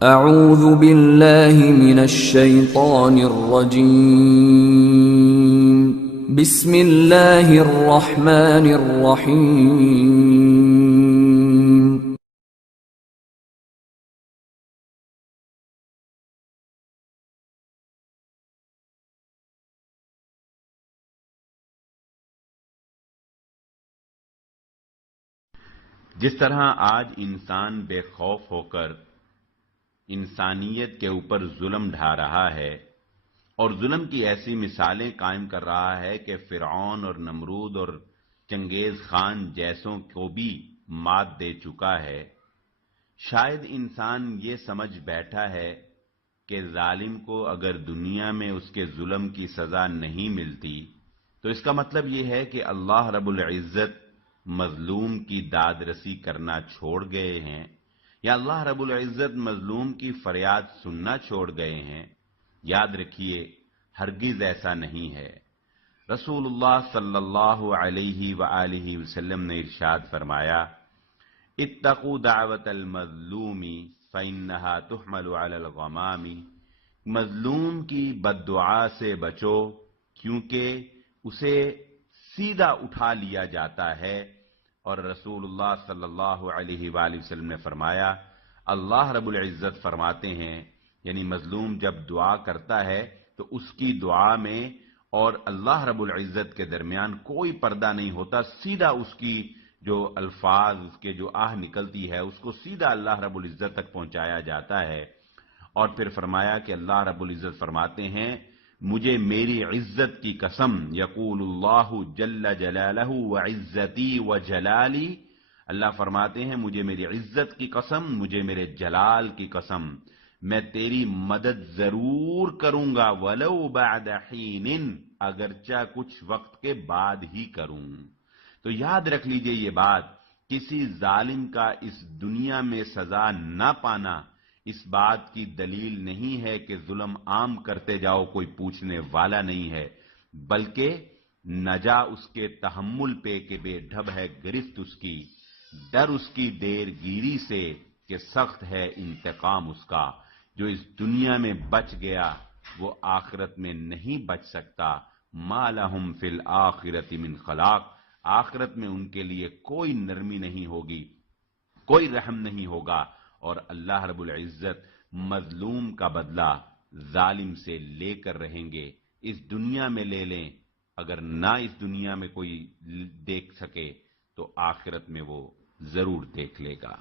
اعوذ باللہ من الشیطان الرجیم بسم اللہ الرحمن الرحیم جس طرح آج انسان بے خوف ہو کر انسانیت کے اوپر ظلم ڈھا رہا ہے اور ظلم کی ایسی مثالیں قائم کر رہا ہے کہ فرعون اور نمرود اور چنگیز خان جیسوں کو بھی مات دے چکا ہے، شاید انسان یہ سمجھ بیٹھا ہے کہ ظالم کو اگر دنیا میں اس کے ظلم کی سزا نہیں ملتی تو اس کا مطلب یہ ہے کہ اللہ رب العزت مظلوم کی داد رسی کرنا چھوڑ گئے ہیں، یا اللہ رب العزت مظلوم کی فریاد سننا چھوڑ گئے ہیں۔ یاد رکھیے، ہرگز ایسا نہیں ہے۔ رسول اللہ صلی اللہ علیہ وآلہ وسلم نے ارشاد فرمایا، اتقوا دعوت المظلوم فإنها تحمل على الغمام، مظلوم کی بد دعا سے بچو کیونکہ اسے سیدھا اٹھا لیا جاتا ہے۔ اور رسول اللہ صلی اللہ علیہ وآلہ وسلم نے فرمایا، اللہ رب العزت فرماتے ہیں، یعنی مظلوم جب دعا کرتا ہے تو اس کی دعا میں اور اللہ رب العزت کے درمیان کوئی پردہ نہیں ہوتا، سیدھا اس کی جو الفاظ، اس کے جو آہ نکلتی ہے، اس کو سیدھا اللہ رب العزت تک پہنچایا جاتا ہے۔ اور پھر فرمایا کہ اللہ رب العزت فرماتے ہیں، مجھے میری عزت کی قسم، یقول اللہ جل جلالہ وعزتی وجلالی، اللہ فرماتے ہیں مجھے میری عزت کی قسم، مجھے میرے جلال کی قسم، میں تیری مدد ضرور کروں گا، ولو بعد حین، اگرچہ کچھ وقت کے بعد ہی کروں۔ تو یاد رکھ لیجئے یہ بات، کسی ظالم کا اس دنیا میں سزا نہ پانا اس بات کی دلیل نہیں ہے کہ ظلم عام کرتے جاؤ، کوئی پوچھنے والا نہیں ہے، بلکہ نجا اس کے تحمل پہ کہ بے ڈھب ہے گرفت اس کی، ڈر اس کی دیر گیری سے کہ سخت ہے انتقام اس کا۔ جو اس دنیا میں بچ گیا وہ آخرت میں نہیں بچ سکتا، ما لہم فی الآخرۃ من خلاق، آخرت میں ان کے لیے کوئی نرمی نہیں ہوگی، کوئی رحم نہیں ہوگا، اور اللہ رب العزت مظلوم کا بدلہ ظالم سے لے کر رہیں گے۔ اس دنیا میں لے لیں، اگر نہ اس دنیا میں کوئی دیکھ سکے تو آخرت میں وہ ضرور دیکھ لے گا۔